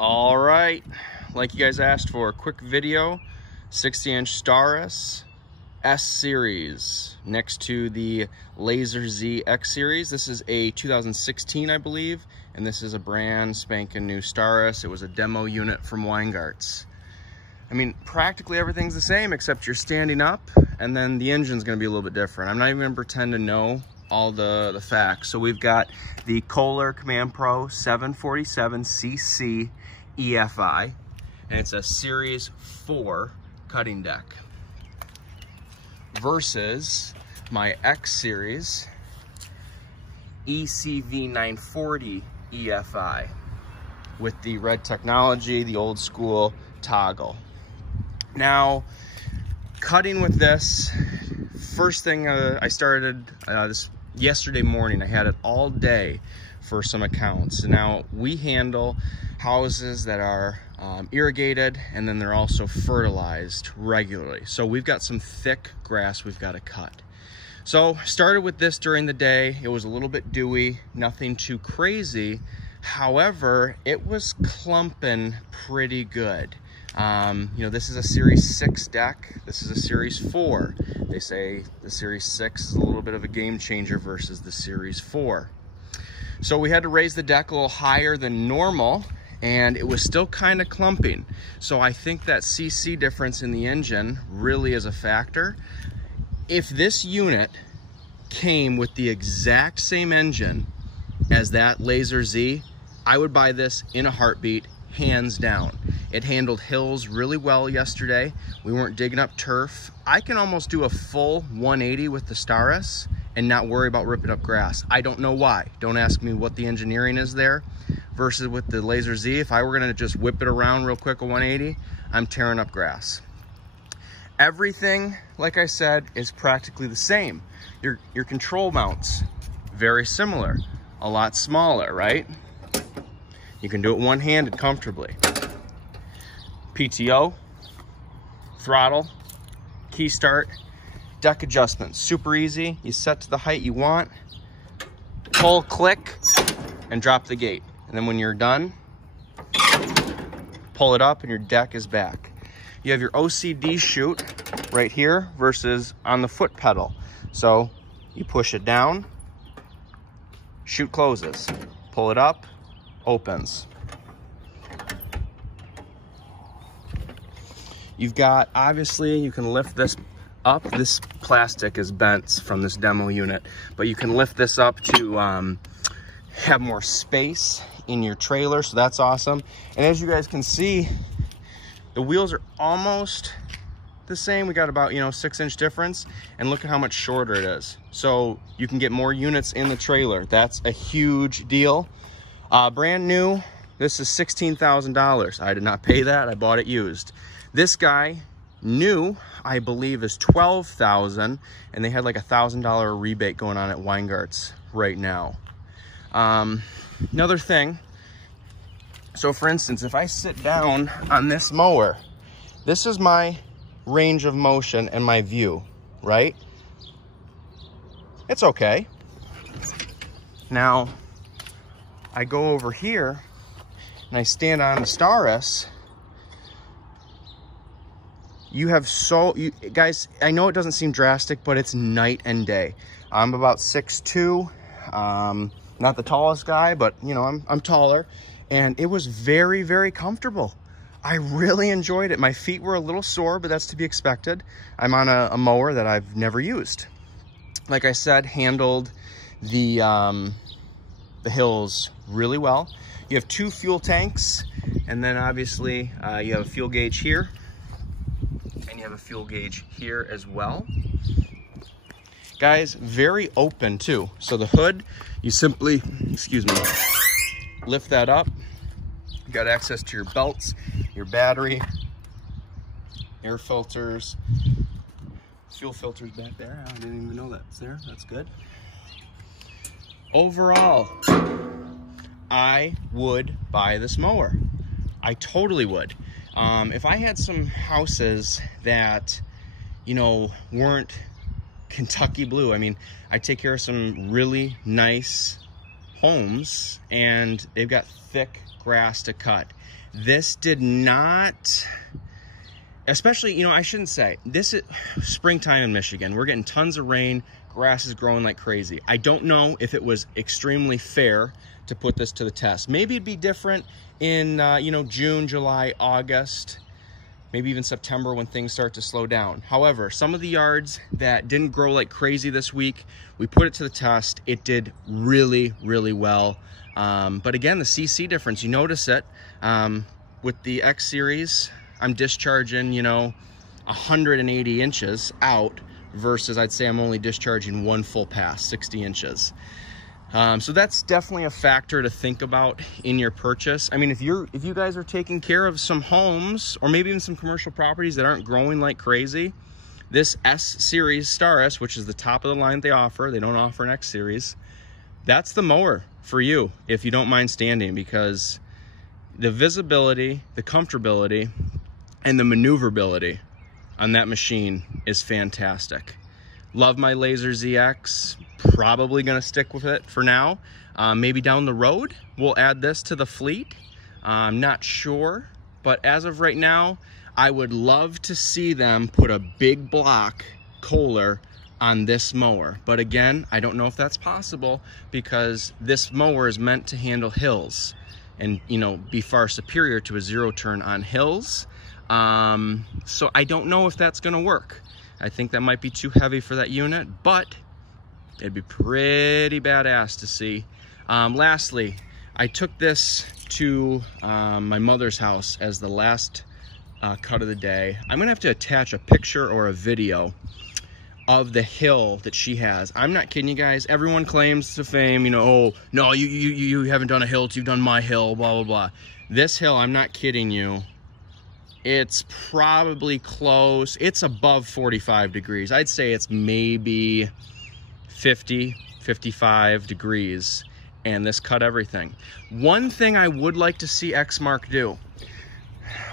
All right, like you guys asked for, a quick video, 60-inch Staris S series next to the Laser Z X series. This is a 2016, I believe, and this is a brand spanking new Staris. It was a demo unit from Weingarts. I mean, practically everything's the same except you're standing up, and then the engine's gonna be a little bit different. I'm not even gonna pretend to know all the facts. So we've got the Kohler Command Pro 747cc EFI, and it's a Series 4 cutting deck versus my X Series ECV 940 EFI with the red technology, the old school toggle. Now, cutting with this, first thing I started this yesterday morning. I had it all day for some accounts. Now, we handle houses that are irrigated, and then they're also fertilized regularly. So we've got some thick grass we've got to cut. So started with this during the day. It was a little bit dewy, nothing too crazy. However, it was clumping pretty good. You know, this is a Series 6 deck. This is a Series 4. They say the Series 6 is a little bit of a game changer versus the Series 4. So we had to raise the deck a little higher than normal, and it was still kind of clumping. So I think that CC difference in the engine really is a factor. If this unit came with the exact same engine as that Laser Z, I would buy this in a heartbeat, hands down. It handled hills really well yesterday. We weren't digging up turf. I can almost do a full 180 with the Staris and not worry about ripping up grass. I don't know why. Don't ask me what the engineering is there. Versus with the Laser Z, if I were gonna just whip it around real quick, a 180, I'm tearing up grass. Everything, like I said, is practically the same. Your control mounts, very similar, a lot smaller, right? You can do it one-handed comfortably. PTO, throttle, key start, deck adjustment, super easy. You set to the height you want, pull, click, and drop the gate. And then when you're done, pull it up and your deck is back. You have your OCD chute right here versus on the foot pedal. So you push it down, chute closes, pull it up, opens. You've got, obviously, you can lift this up. This plastic is bent from this demo unit, but you can lift this up to have more space in your trailer, so that's awesome. And as you guys can see, the wheels are almost the same. We got about, 6-inch difference, and look at how much shorter it is. So you can get more units in the trailer. That's a huge deal. Brand new, this is $16,000. I did not pay that, I bought it used. This guy, new, I believe, is $12,000, and they had like $1,000 rebate going on at Weingarts right now. Another thing, so for instance, if I sit down on this mower, this is my range of motion and my view, right? It's okay. Now, I go over here and I stand on the Staris. Guys, I know it doesn't seem drastic, but it's night and day. I'm about 6'2", not the tallest guy, but I'm taller, and it was very, very comfortable. I really enjoyed it. My feet were a little sore, but that's to be expected. I'm on a mower that I've never used. Like I said, handled the hills really well. You have 2 fuel tanks, and then obviously you have a fuel gauge here, and you have a fuel gauge here as well. Guys, very open too. So the hood, you simply, lift that up. You got access to your belts, your battery, air filters, fuel filters back there. I didn't even know that's there. That's good. Overall, I would buy this mower. I totally would. If I had some houses that, weren't Kentucky blue, I mean, I take care of some really nice homes, and they've got thick grass to cut. This did not, especially, you know, I shouldn't say, this is springtime in Michigan. We're getting tons of rain. Grass is growing like crazy. I don't know if it was extremely fair to put this to the test. Maybe it'd be different in, you know, June, July, August, maybe even September when things start to slow down. However, some of the yards that didn't grow like crazy this week, we put it to the test. It did really, really well. But again, the CC difference, you notice it. With the X series, I'm discharging, you know, 180 inches out versus I'd say I'm only discharging one full pass, 60 inches. So that's definitely a factor to think about in your purchase. I mean, if you guys are taking care of some homes or maybe even some commercial properties that aren't growing like crazy, this S series Staris, which is the top of the line they offer, they don't offer an X series, that's the mower for you if you don't mind standing, because the visibility, the comfortability, and the maneuverability on that machine is fantastic. Love my Laser ZX. Probably gonna stick with it for now. Maybe down the road we'll add this to the fleet. I'm not sure, but as of right now, I would love to see them put a big block Kohler on this mower. But again, I don't know if that's possible because this mower is meant to handle hills and, you know, be far superior to a zero turn on hills. So I don't know if that's gonna work. I think that might be too heavy for that unit, but it'd be pretty badass to see. Lastly, I took this to my mother's house as the last cut of the day. I'm gonna have to attach a picture or a video of the hill that she has. I'm not kidding you guys. Everyone claims to fame, you know, oh, no, you haven't done a hill, you've done my hill, blah, blah, blah. This hill, I'm not kidding you. It's probably close. It's above 45 degrees. I'd say it's maybe 50, 55 degrees, and this cut everything. One thing I would like to see Exmark do,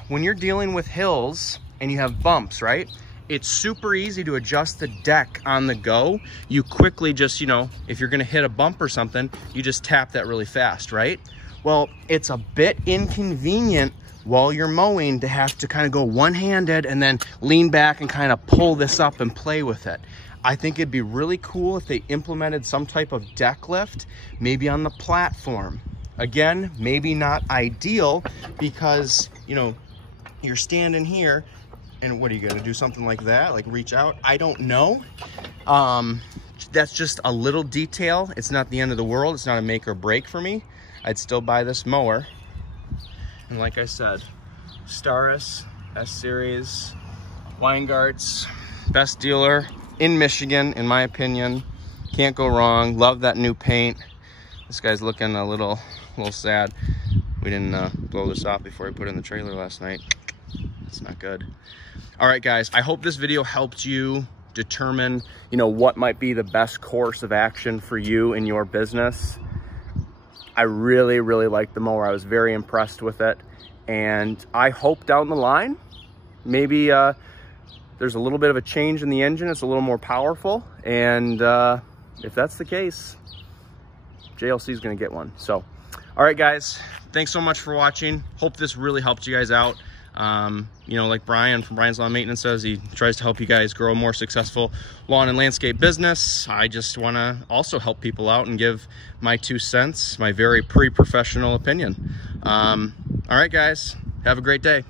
when you're dealing with hills and you have bumps, right? It's super easy to adjust the deck on the go. You quickly just, you know, if you're gonna hit a bump or something, you just tap that really fast, right? Well, it's a bit inconvenient while you're mowing to have to kind of go one-handed and then lean back and kind of pull this up and play with it. I think it'd be really cool if they implemented some type of deck lift, maybe on the platform. Again, maybe not ideal because, you know, you're standing here and what are you gonna do, something like that, like reach out? I don't know. That's just a little detail. It's not the end of the world. It's not a make or break for me. I'd still buy this mower. And like I said, Staris, S-Series, Weingart's, best dealer in Michigan, in my opinion. Can't go wrong. Love that new paint. This guy's looking a little sad. We didn't blow this off before I put it in the trailer last night. It's not good. All right, guys, I hope this video helped you determine, you know, what might be the best course of action for you in your business. I really, really liked the mower. I was very impressed with it. And I hope down the line, maybe there's a little bit of a change in the engine. It's a little more powerful. And if that's the case, JLC is gonna get one. So, all right, guys, thanks so much for watching. Hope this really helped you guys out. You know, like Brian from Brian's Lawn Maintenance says, he tries to help you guys grow a more successful lawn and landscape business. I just want to also help people out and give my 2 cents, my very pre-professional opinion. All right, guys, have a great day.